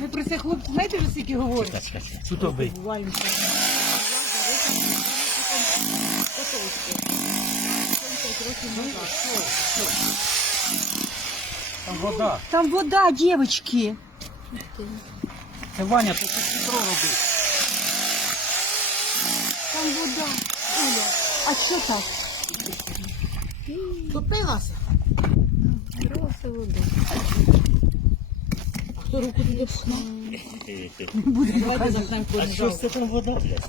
Ми про це, хлопці, знаєте, вже скільки говорять? Тут обий. Там вода. Там вода, дівчатки. Це Ваня, ти це відро робив. Там вода. Оля, а що так? Топилася. Просто вода. Хто руку туди пхнув? Давайте запнемо А що ж це там вода, блядь?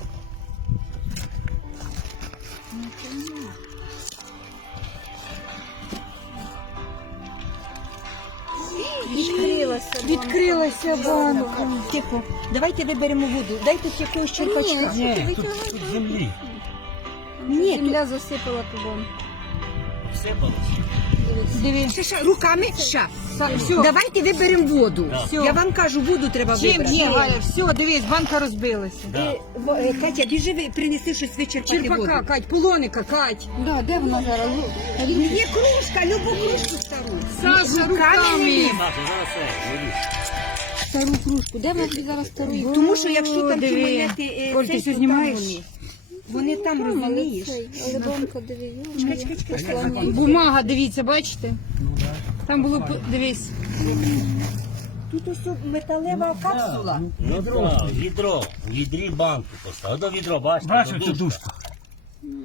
Відкрилася банка. Тихо. Давайте виберемо воду. Дайте якогось черпачка. Ні, тут землі. Ні, Земля засипала туди. Всипалось. дивіться. Ще, руками. Ще. Все. Давайте виберемо воду. Да. Я вам кажу, воду треба Чим? вибрати. Ні, Галя, все, дивись, банка розбилася. Да. Катя, біжи, принеси щось вичерпати Черпака, воду. Кать, полоника, Кать. Да, де вона зараз? Є кружка, любу кружку стару. Саша, руками. Маша, зараз все, не лізь. Стару кружку. Де вона тобі зараз стару? Тому що якщо там ті Диви. монети, Оль, ти цей, все то знімаєш? там вони там, розумієш? Але банка, диви. Чекай. Бумага, дивіться, бачите? Там було, дивись. Тут ось металева капсула. Ну так, відро. В відрі банку поставив. До відро, бачите? Бачиш до цю дужка. дужку?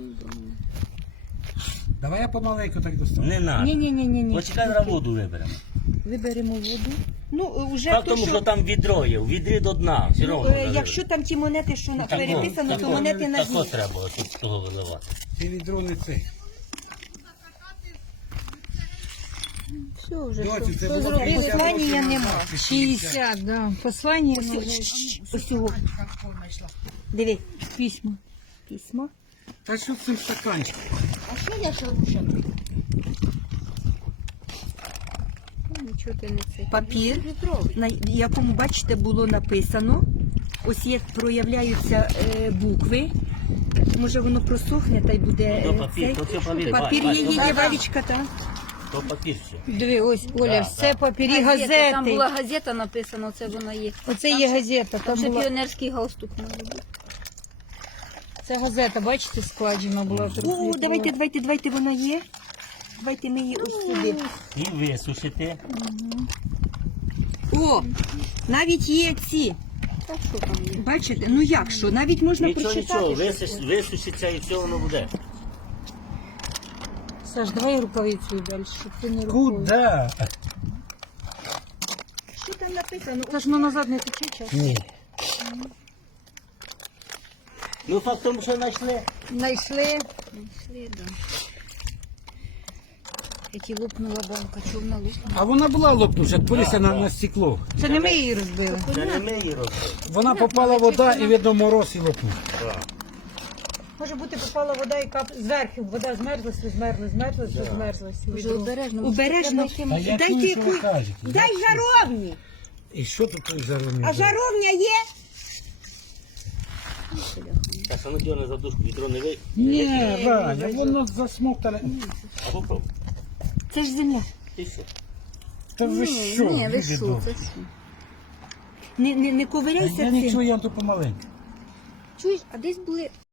Давай я помаленьку так достану. Не надо. Ні. Почекай, на воду виберемо. Виберемо воду. Ну, уже Так, то, тому що там відро є, в відрі до дна. Все ну, одно. якщо там ті монети, що переписано, то монети на Так дні. от треба тут з того виливати. Ти відро не цей. Все вже. Доці, це Що було зробили? 50 Послання років нема. назад. 60, да. Послання, Ось цього. Диви, письма. письмо. Та що з цим стаканчиком? А що я шарушаю? Нічого ти не це. Папір, на якому, бачите, було написано. Ось як проявляються букви. Може воно просохне та й буде Ну, то папір, цей. то це папір. Папір Бач, є Валічка, так? То папір все. Диви, ось, Оля, Да, все папері, Там газети. була газета написана, це вона є. Оце є газета. Там Там ще була... піонерський галстук має бути. Це газета, бачите, складена була. О, давайте, вона є. Давайте ми її ось сюди. І висушити. О, навіть є ці. Так що там є? Бачите? Ну як що? Навіть можна Нічого, прочитати. висушиться і все воно буде. Саш, давай рукавицю далі, щоб ти не рукою. Куда? Що там написано? Саш, ну назад не тече час. Ні. Ну факт в тому, що знайшли. Знайшли. Йшли, да. Які лопнула банка, чого вона лопнула? А вона була лопнувша, полися на стекло. Це не ми її розбили. Це не ми її робили. Вона попала вода і видно мороз і лопнув. Може бути, попала вода і кап зверху. Вода змерзлась, змерзлась. Вже обережно. Обережно. А я Дайте чую, що ви яку- кажете. Дай жаровні. І що тут той заровний? А жаровня є? Так що не за дужку, відро не вийде. Ні, Ваня, воно засмоктане. А попробуй. Це ж земля. І все. Та ви що? Ні, ви люди що, добрі? це що? Не Та ковиряйся Я цим. нічого, я тут помаленьку. Чуєш, а десь були